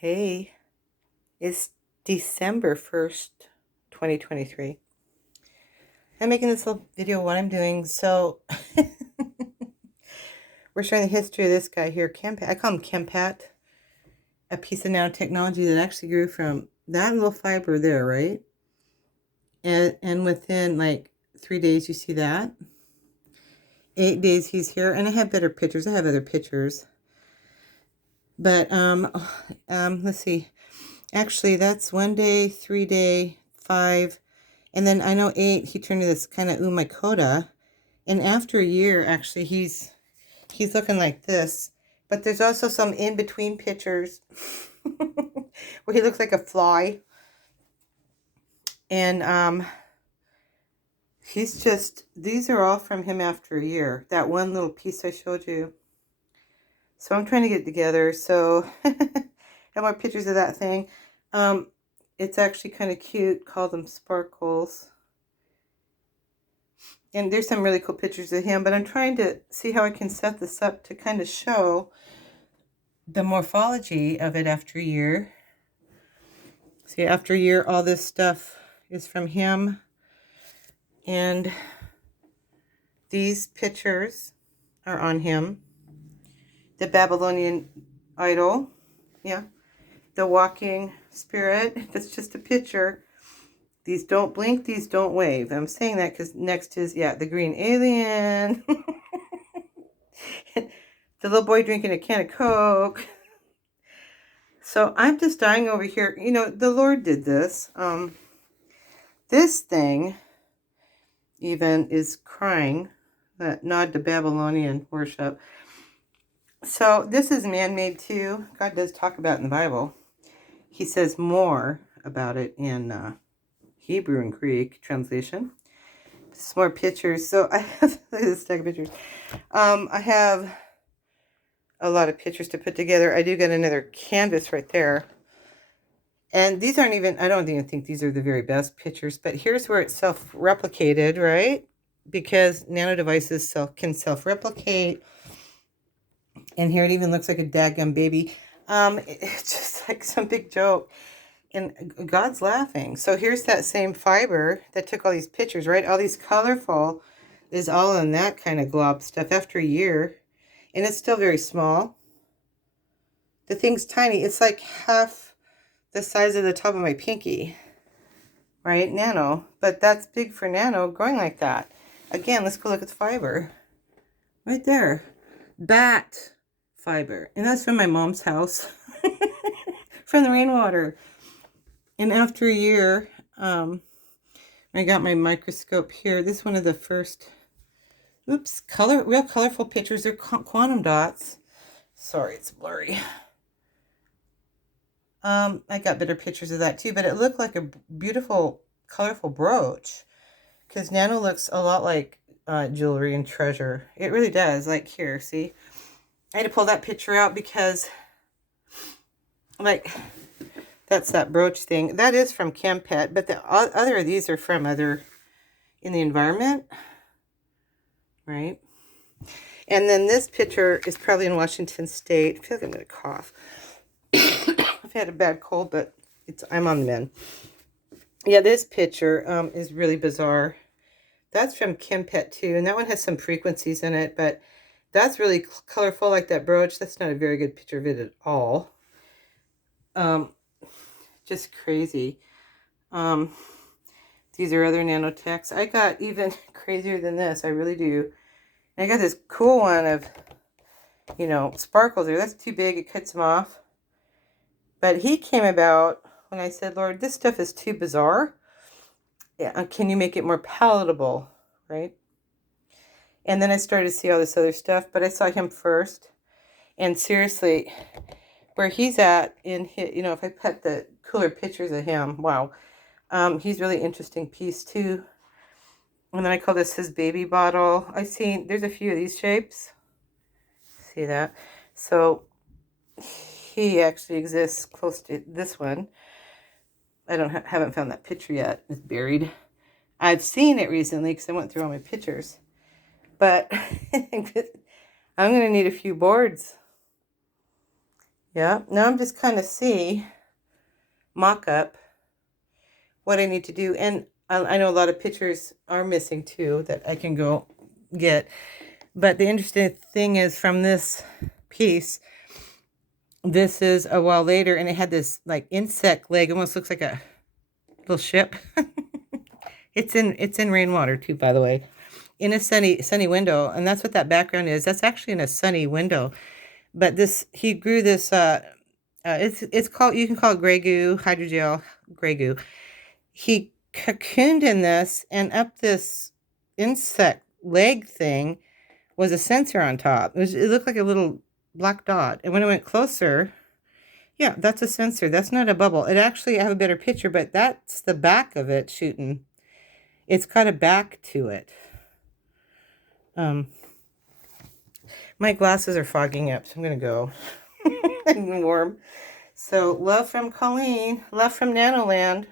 Hey, it's December 1st, 2023. I'm making this little video of what I'm doing. So, we're showing the history of this guy here, Campat. I call him Campat, a piece of nanotechnology that actually grew from that little fiber there, right? And within like 3 days, you see that. 8 days, he's here. And I have better pictures. I have other pictures. But, let's see. Actually, that's 1 day, 3 day, 5. And then I know 8, he turned to this kind of umikota. And after a year, actually, he's looking like this. But there's also some in-between pictures where he looks like a fly. And these are all from him after a year. That one little piece I showed you. So I'm trying to get it together. So I have more pictures of that thing. It's actually kind of cute. Call them sparkles. And there's some really cool pictures of him, but I'm trying to see how I can set this up to kind of show the morphology of it after a year. See, after a year, all this stuff is from him. And these pictures are on him. The Babylonian idol. Yeah. The walking spirit. That's just a picture. These don't blink, these don't wave. I'm saying that because next is, the green alien. The little boy drinking a can of Coke. So I'm just dying over here. You know, the Lord did this. This thing even is crying. That nod to Babylonian worship. So this is man-made too. God does talk about it in the Bible. He says more about it in Hebrew and Greek translation. Some more pictures. So I have this stack of pictures. I have a lot of pictures to put together. I do get another canvas right there. And these aren't even, I don't even think these are the very best pictures, but here's where it's self-replicated, right? Because nano devices can self-replicate. And here it even looks like a daggum baby. It's just like some big joke. And God's laughing. So here's that same fiber that took all these pictures, right? All these colorful is all in that kind of glob stuff after a year. And it's still very small. The thing's tiny. It's like half the size of the top of my pinky, right? Nano. But that's big for nano growing like that. Again, let's go look at the fiber. Right there. Bat fiber. And that's from my mom's house. From the rainwater. And after a year, I got my microscope here. This is one of the first, real colorful pictures. They're quantum dots. Sorry, it's blurry. I got better pictures of that too, but it looked like a beautiful, colorful brooch. Because nano looks a lot like jewelry and treasure. It really does. Like here, see? I had to pull that picture out because, like, that's that brooch thing. That is from Chempet, but the other of these are from other in the environment, right? And then this picture is probably in Washington State. I feel like I'm going to cough. I've had a bad cold, but I'm on the mend. Yeah, this picture is really bizarre. That's from Chempet too, and that one has some frequencies in it, but that's really colorful like that brooch. That's not a very good picture of it at all. Just crazy. These are other nanotechs. I got even crazier than this. I really do. And I got this cool one of, sparkles there. That's too big. It cuts them off. But he came about when I said, Lord, this stuff is too bizarre. Yeah, can you make it more palatable, right? And then I started to see all this other stuff, but I saw him first. And seriously, where he's at in his, if I put the cooler pictures of him, wow. He's really interesting piece too. And then I call this his baby bottle. There's a few of these shapes. See that? So he actually exists close to this one. I haven't found that picture yet. It's buried. I've seen it recently because I went through all my pictures. But I'm going to need a few boards. Yeah, now I'm just kind of mock up what I need to do. And I know a lot of pictures are missing too that I can go get. But the interesting thing is from this piece, this is a while later, and it had this like insect leg, almost looks like a little ship. It's in rainwater too, by the way, in a sunny window, and that's what that background is. That's actually in a sunny window. But this he grew this. It's called, you can call it gray goo, hydrogel gray goo. He cocooned in this, and up this insect leg thing was a sensor on top. It looked like a little black dot, and when it went closer, yeah, that's a sensor. That's not a bubble. It actually, I have a better picture, but that's the back of it shooting. It's got a back to it. Um, my glasses are fogging up, so I'm gonna go. And warm. So love from Colleen, love from Nanoland.